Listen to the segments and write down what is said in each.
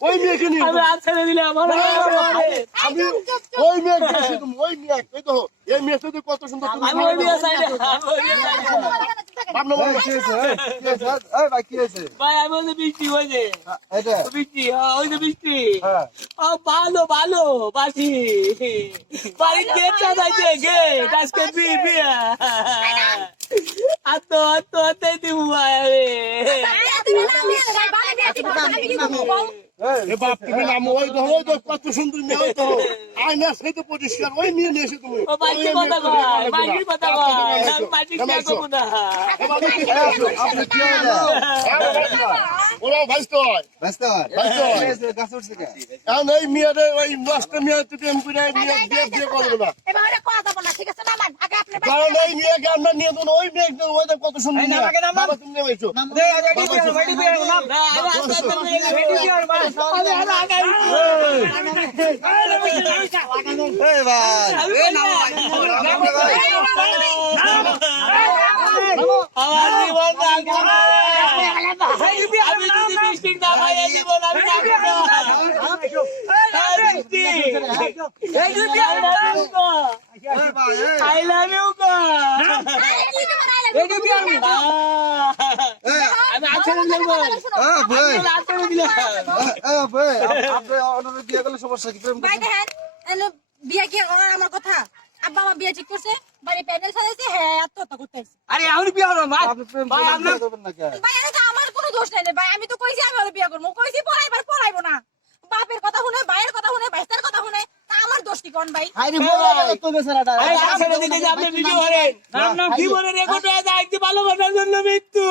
মিয়া ওই মেয়েকে নিয়ে আমি দিলাম আমার আমি ওই মেয়ে গেছি তুমি ওই মেয়ে এই দেখো এই মেয়ে তো কত সুন্দর তুমি আমি ওই বিয়ে সাইডে আমি ওই বিয়ে সাইডে। বাপ না বাপ না। ভাই? আমি ওই যে বৃষ্টি ওই যে। এটা বৃষ্টি হ্যাঁ, ওই যে বৃষ্টি। হ্যাঁ। ও ভালো ভালো বাসি। বাড়ি গেট সাজাইছে গেট আজকে বিয়ে বিয়ে আর তো আর তো তাই দিব ভাই আমি। বাপ তুমি নামো ওই দেখো ওই দেখো কত সুন্দর মেয়ে ওই দেখো। আয়না সেই তো পরিষ্কার ওই মেয়ে নিয়ে এসে তুমি। হয়। হয়। হয়। হয়। এই মেয়েদের ওই নষ্ট মেয়ে তুমি এমপি মেয়ে বিয়ে বিয়ে করবে না এবার ওরা কথা যাব না, ঠিক আছে, নামান। আগে আপনি বাইরে কারণ এই মেয়েকে আমরা নিয়ে দেবো ওই মেয়ে ওই কত সুন্দর বাবা তুমি নেমেছো আমার জীবন আমি যদি বৃষ্টি না পাই জীবন আমি থাকব না I love you, God. আমি আছেন বলব হ্যাঁ ভাই আছেন দিলাম হ্যাঁ ভাই আপনি অন্য বিয়ে করলে সমস্যা কি প্রেম ভাই দেখেন, এলো বিয়ে কি আমার কথা আব্বা আমার বিয়ে ঠিক করছে বাড়ি প্যান্ডেল সাজাইছে হ্যাঁ আত্মহত্যা করতে আসছে আরে আমি বিয়ে হলো ভাই আপনি প্রেম ভাই আপনার করবেন না কে ভাই এটা তো আমার কোনো দোষ নাই ভাই আমি তো কইছি আমি ওর বিয়ে করব কইছি পড়াইবার পড়াইবো না বাপের কথা শুনে ভাইয়ের কথা শুনে ভাইস্তার কথা শুনে দোষ কি কোন ভাই আরে বলা তো বেচারাটা ভাই আছেন দিকে যে আপনি ভিডিও করেন নাম নাম কি বলে রেকর্ড হয়ে যায় একটি ভালোবাসার জন্য মৃত্যু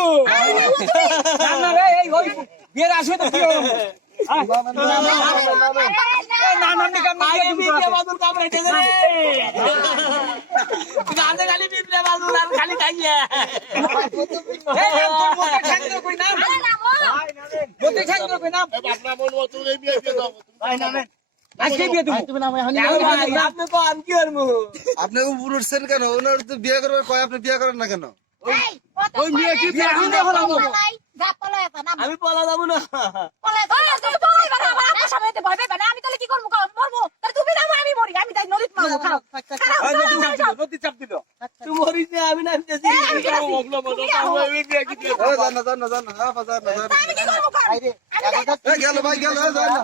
নাম না রে এই ওই বিয়ের আসবে তো কি হবে না নাম মন আজকে বিয়ে তুমি তুমি আপনি কো আমি কি করব আপনি উপর কেন ওনার তো বিয়ে করবে কয় আপনি বিয়ে করেন না কেন ওই মেয়ে কি বিয়ে বিয়ে হলো নাই যা পলায় তা পলা যাব না পলায় তা তুই আমার আপনার সামনে ভয় পাইবা না আমি তাহলে কি করব মরবো তাহলে তুমি আমি মরি আমি তাই নদীত মারবো খাও খাও নদী চাপ দিল তুমি মরিস না আমি নামতেছি আমি কি আছি? তুমি আহো। এই জান না জান না জান না জান না জান না আমি কি করব কও? আমি যাই- এই গেল ভাই গেল জান না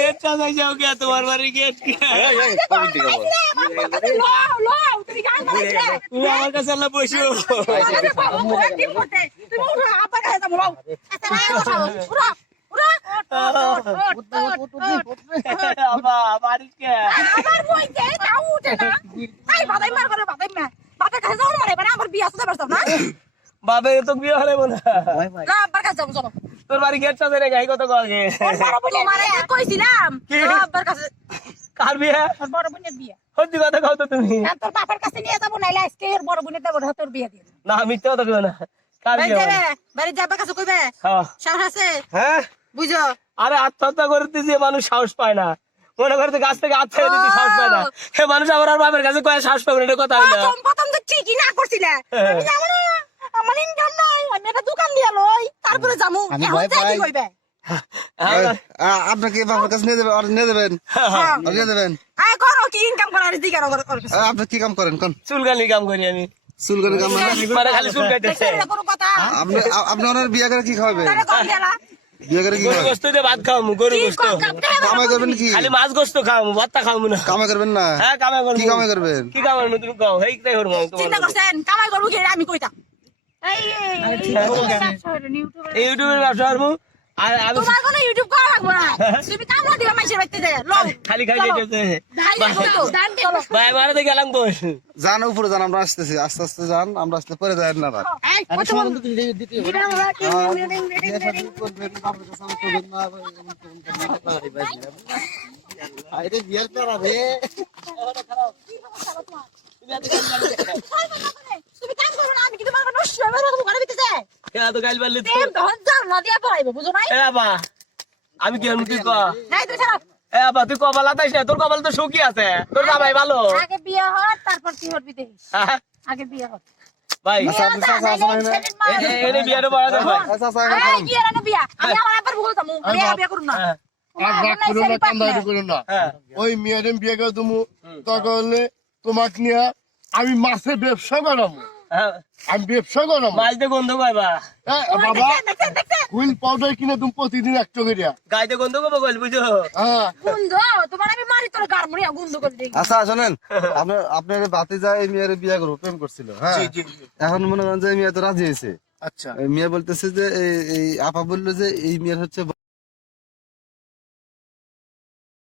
করে, বাদাই মার। বাপের কাছে যাও না, এবার আমার বিয়ে আছে, যাবার যাও না? বাবে তো বিয়ে হলে মনে না, কাছে চলো। তোর বাড়ি গেট রে গাই কত কইছিলাম, কি? তো আব্বার কাছে, কার বিয়ে? বড় বোনের বিয়ে। সত্যি কথা কও তো তুমি। আর তোর বাপের কাছে নিয়ে যাব, নাইলে আজকে ওর বড় বোনের দেবো, তোর বিয়ে দিয়ে না মিথ্যে কথা কইও না। কার বিয়ে যাবে, বাড়ি যাবার কাছে কইবে, হ্যাঁ। সাহস আছে, হ্যাঁ? বুঝো? আরে আত্মহত্যা করতে যে মানুষ সাহস পায় না। মনে করতে গাছ থেকে আত্মহত্যা দিতে সাহস পায় না। সে মানুষ আবার আর বাপের কাছে কয়ে সাহস পাবে না এটা কথা হইল। প্রথম তো ঠিকই না করছিলে। হ্যাঁ। আমি যাব না আমার ইনকাম নাই আমি একটা দোকান দিয়ে লই তারপরে যামু। আমি এখন ভয় পাই। কইবে? আ- আপনি কি বাবার কাছে নিয়ে যাবেন আর নিয়ে যাবেন। হ্যাঁ। আর নিয়ে যাবেন। আয় করো কি ইনকাম করার দিকে আপনি কি কাম করেন কোন? চুলকানি কাম করি আমি। চুলকানি কাম না মানে খালি চুল কাটতেছে দেখছেন কোনো কথা। আপনি আপনি ওনার বিয়ে করে কি খাওয়াবেন? বিয়ে করে কি খাওয়াবেন? গোস্ত দিয়ে ভাত খাওয়ামু গরু গোস্ত। কামাই করবেন কি? খালি মাছ গোস্ত খাওয়ামু ভত্তা খাওয়ামু না। কামাই করবেন না? হ্যাঁ কামে করব। কি কামাই করবেন? কি কামাই করব? তুমি কও হেই তাই করব চিন্তা করছেন কামাই করব কি? আমি এই ইউটিউবের ব্যবসা করব আর আমি তোমার কোনো ইউটিউব করা লাগবে না তুমি কামলা দিবা মাইসের বাড়িতে যায় লও খালি ভাই মারা গেলাম কই যান উপরে যান আমরা আসতেছি আস্তে আস্তে যান আমরা আসতে পরে যাই না তুমি কাম আমি কি তুই নাই তুই বাবা তুই না তোর কপাল তো সুখী আছে। তোর জামাই ভালো। আগে বিয়ে হয় তারপর তুই দেখিস। হ্যাঁ? আগে বিয়ে হয় ভাই। বিয়ে বিয়া? আমি আমার আবার বলতাম বিয়ে বিয়ে করুন না। হ্যাঁ, আর রাগ করো না কান্দাকাটি করো না। হ্যাঁ। ওই মেয়ের বিয়ে করে তুমি তখন তোমাকে নিয়ে আমি মাছের ব্যবসা করাবো হ্যাঁ। আমি ব্যবসা মাছ গন্ধ পাইবা বাবা হুইল পাউডার কিনে তুমি প্রতিদিন একটা করিয়া গাইতে গন্ধ করব গল বুঝো হ্যাঁ। গুন্দ তোমার আমি মারি তোর গার মরিয়া গুন্দ করে আচ্ছা শোনেন আপনার আপনার বাতি যায় এই মেয়ের বিয়ে করব প্রেম করছিল হ্যাঁ? জি জি জি। এখন মনে করেন যে মেয়ে তো রাজি হয়েছে। আচ্ছা। এই মেয়ে বলতেছে যে এই- এই আপা বলল যে এই মেয়ের হচ্ছে